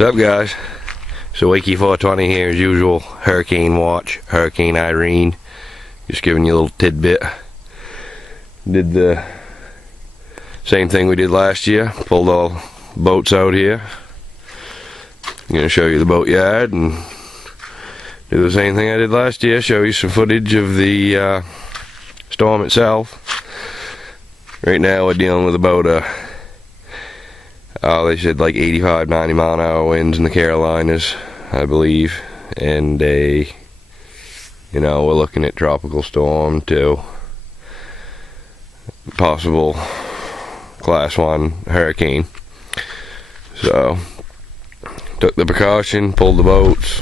What's up, guys? So Wakey 420 here as usual. Hurricane watch, Hurricane Irene. Just giving you a little tidbit. Did the same thing we did last year. Pulled all boats out here. I'm gonna show you the boat yard and do the same thing I did last year. Show you some footage of the storm itself. Right now we're dealing with about they said like 85, 90 mile an hour winds in the Carolinas, I believe, and we're looking at tropical storm to possible class 1 hurricane. So took the precaution, pulled the boats.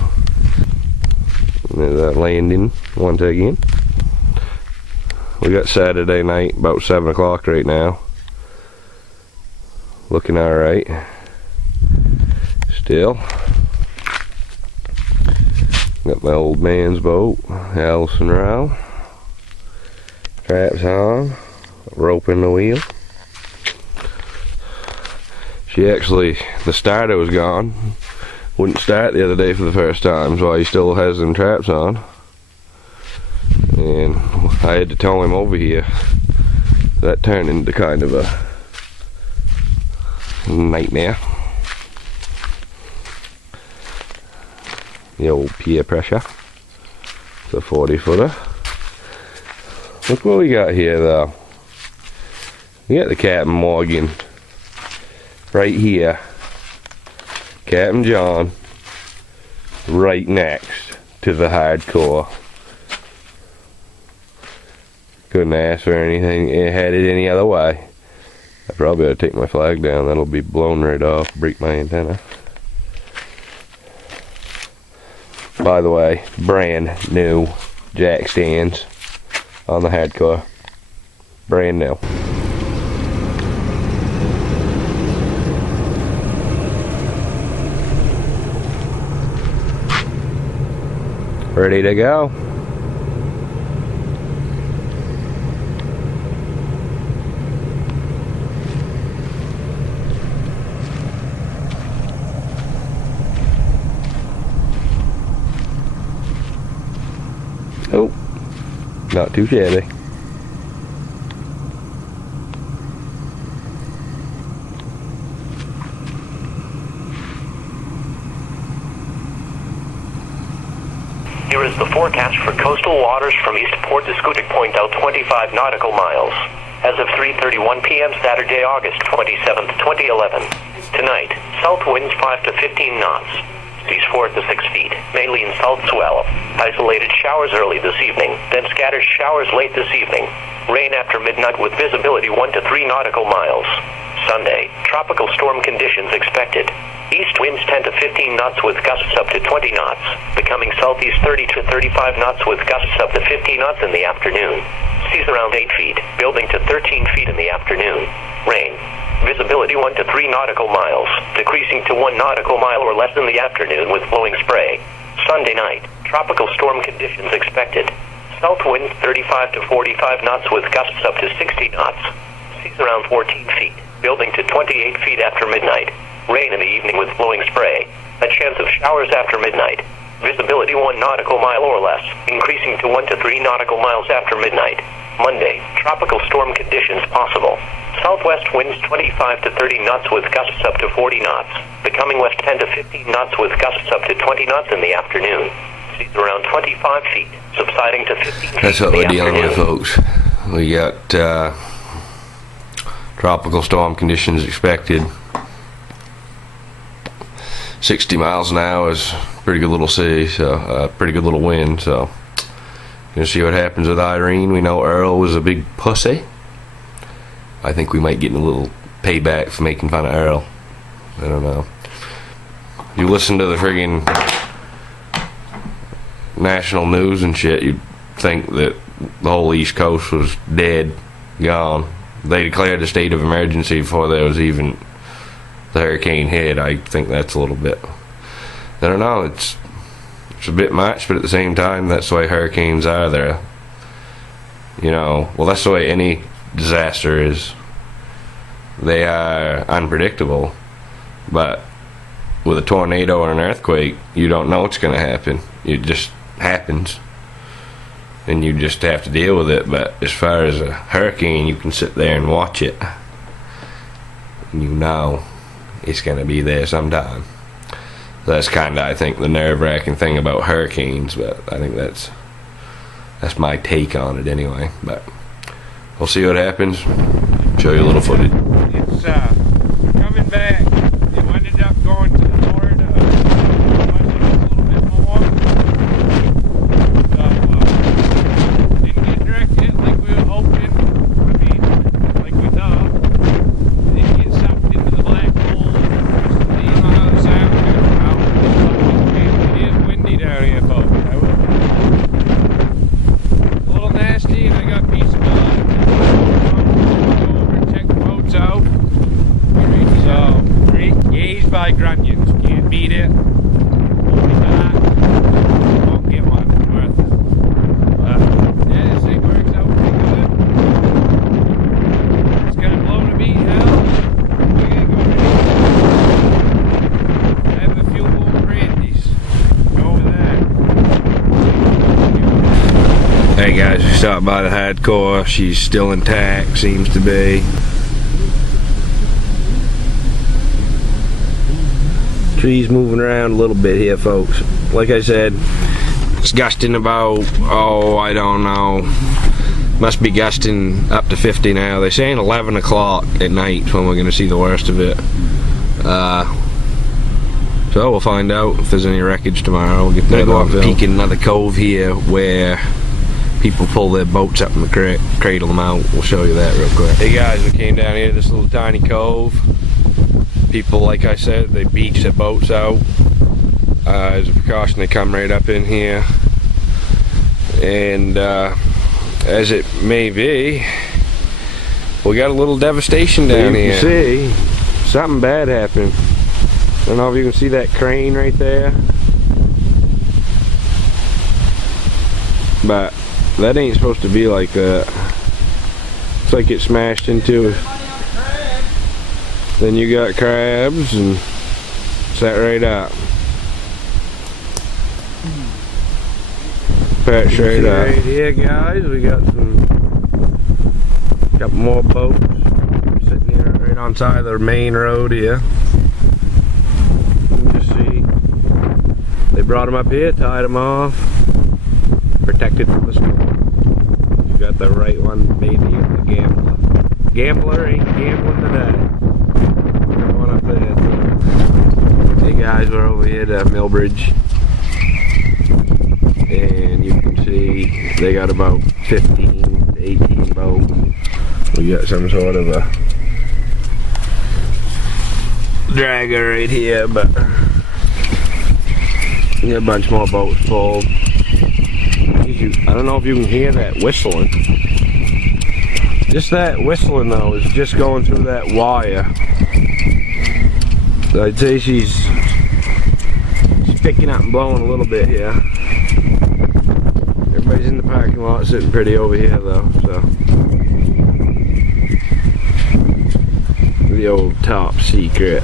There's that landing once again. We got Saturday night about 7 o'clock right now. Looking alright. Still. Got my old man's boat, Allison Row. Traps on. Rope in the wheel. She actually, the starter was gone. Wouldn't start the other day for the first time, so he still has them traps on. And I had to tow him over here. That turned into kind of a nightmare. The old peer pressure. It's a 40-footer. Look what we got here though. We got the Captain Morgan right here. Captain John right next to the hardcore. Couldn't ask for anything. It had it any other way. I probably ought to take my flag down. That'll be blown right off. Break my antenna. By the way, brand new jack stands on the hardcore. Brand new. Ready to go. Oh, not too shabby. Here is the forecast for coastal waters from Eastport to Scutic Point out 25 nautical miles. As of 3:31 p.m. Saturday, August 27th, 2011. Tonight, south winds 5 to 15 knots. Seas 4 to 6 feet, mainly in south swell. Isolated showers early this evening, then scattered showers late this evening. Rain after midnight with visibility 1 to 3 nautical miles. Sunday, tropical storm conditions expected. East winds 10 to 15 knots with gusts up to 20 knots, becoming southeast 30 to 35 knots with gusts up to 50 knots in the afternoon. Seas around 8 feet, building to 13 feet in the afternoon. Rain. Visibility 1 to 3 nautical miles, decreasing to 1 nautical mile or less in the afternoon with blowing spray. Sunday night, tropical storm conditions expected. South winds 35 to 45 knots with gusts up to 60 knots. Seas around 14 feet, building to 28 feet after midnight. Rain in the evening with blowing spray. A chance of showers after midnight. Visibility 1 nautical mile or less, increasing to 1 to 3 nautical miles after midnight. Monday, tropical storm conditions possible. Southwest winds 25 to 30 knots with gusts up to 40 knots, becoming west 10 to 15 knots with gusts up to 20 knots in the afternoon. Seas around 25 feet, subsiding to 15 feet. That's what we're dealing with, folks. We got tropical storm conditions expected. 60 miles an hour is pretty good little sea, so pretty good little wind. So gonna see what happens with Irene. We know Earl was a big pussy. I think we might get a little payback for making fun of Earl. I don't know. You listen to the friggin' national news and shit, you'd think that the whole East Coast was dead, gone. They declared a state of emergency before there was even the hurricane hit. I think that's a little bit, I don't know, it's a bit much, but at the same time, that's the way hurricanes are. They're, well, that's the way any disaster is. They are unpredictable, but with a tornado or an earthquake, you don't know what's going to happen. It just happens, and you just have to deal with it. But as far as a hurricane, you can sit there and watch it. You know it's going to be there sometime. So that's kind of, I think, the nerve-wracking thing about hurricanes. But I think that's my take on it anyway. But we'll see what happens. Show you a little footage. It's coming back. It ended up going to the north, a little bit more. So didn't get direct hit like we were hoping. I mean, like we thought. Didn't get sucked into the black hole. You know how the sound comes out. It is windy down here, folks. A little nasty, and I got peace of mind. Out. So, gauged by grunions. Can't beat it. Won't get one. Worth it. But, yeah, this thing works out pretty good. It's gonna blow to beat hell. We're gonna go ready. Have a few more brandies. Go over there. Hey guys, we stopped by the hardcore. She's still intact, seems to be. Trees moving around a little bit here, folks. Like I said, it's gusting about, I don't know, must be gusting up to 50 now. They're saying 11 o'clock at night is when we're going to see the worst of it. So we'll find out if there's any wreckage tomorrow. We'll get that go up and peek in another cove here where people pull their boats up in the cradle them out. We'll show you that real quick. Hey guys, we came down here to this little tiny cove. People, like I said, they beach their boats out. As a precaution, they come right up in here. And as it may be, we got a little devastation down here. You can see, something bad happened. I don't know if you can see that crane right there. But that ain't supposed to be like that. It's like it smashed into it. Then you got crabs and set right up. Patch right up. Right here, guys, we got a couple more boats sitting here right on side of the main road here. You can just see they brought them up here, tied them off, protected from the storm. You got the right one, maybe, and the gambler. Gambler ain't gambling today. Up there. Hey guys, we're over here at Millbridge, and you can see they got about 15 to 18 boats. We got some sort of a dragger right here, but we got a bunch more boats full. I don't know if you can hear that whistling. Just that whistling though is just going through that wire. So I'd say she's picking up and blowing a little bit here. Everybody's in the parking lot sitting pretty over here though, so. The old top secret.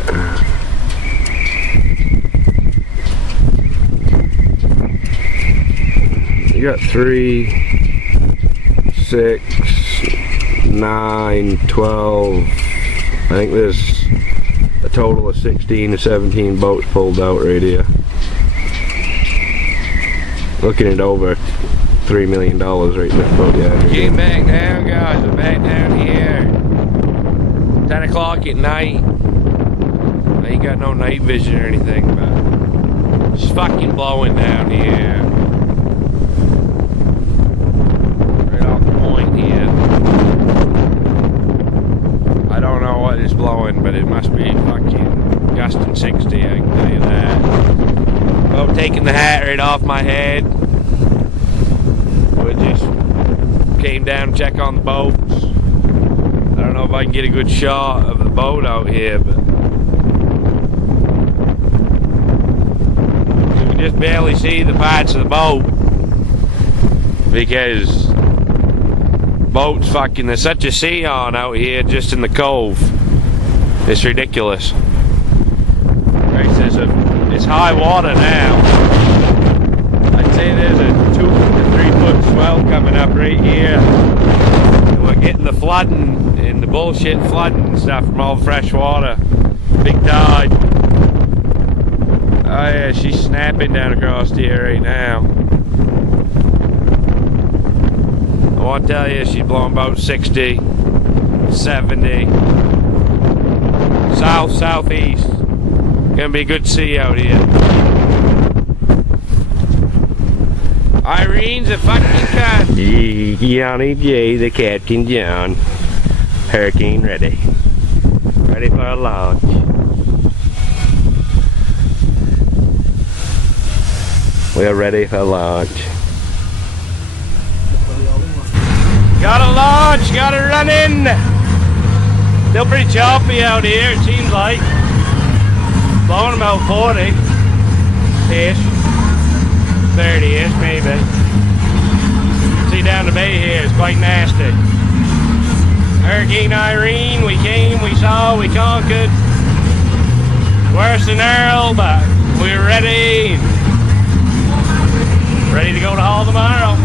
You got 3, 6, 9, 12. I think there's a total of 16 to 17 boats pulled out right here. Looking at over $3 million right in this boat, yeah. Came back down, guys. We're back down here. 10 o'clock at night. I ain't got no night vision or anything, but it's fucking blowing down here. Right off the point here. I don't know what is blowing, but it must be fucking gusting 60, I can tell you that. Well, taking the hat right off my head. We just came down to check on the boats. I don't know if I can get a good shot of the boat out here, but you can just barely see the parts of the boat because boats fucking, there's such a sea on out here just in the cove. It's ridiculous. Right, there's a It's high water now. I'd say there's a 2 to 3 foot swell coming up right here. And we're getting the flooding and the bullshit flooding and stuff from all the fresh water. Big tide. Oh yeah, she's snapping down across here right now. I want to tell you, she's blowing about 60, 70. South, southeast. Gonna be a good sea out here. Irene's a fucking cunt. Johnny J, the Captain John. Hurricane ready. Ready for a launch. We're ready for launch. Gotta launch, gotta run in. Still pretty choppy out here, it seems like. Blowing about 40-ish. 30-ish maybe. See down the bay here, it's quite nasty. Hurricane Irene, we came, we saw, we conquered. Worse than Earl, but we're ready. Ready to go to haul tomorrow.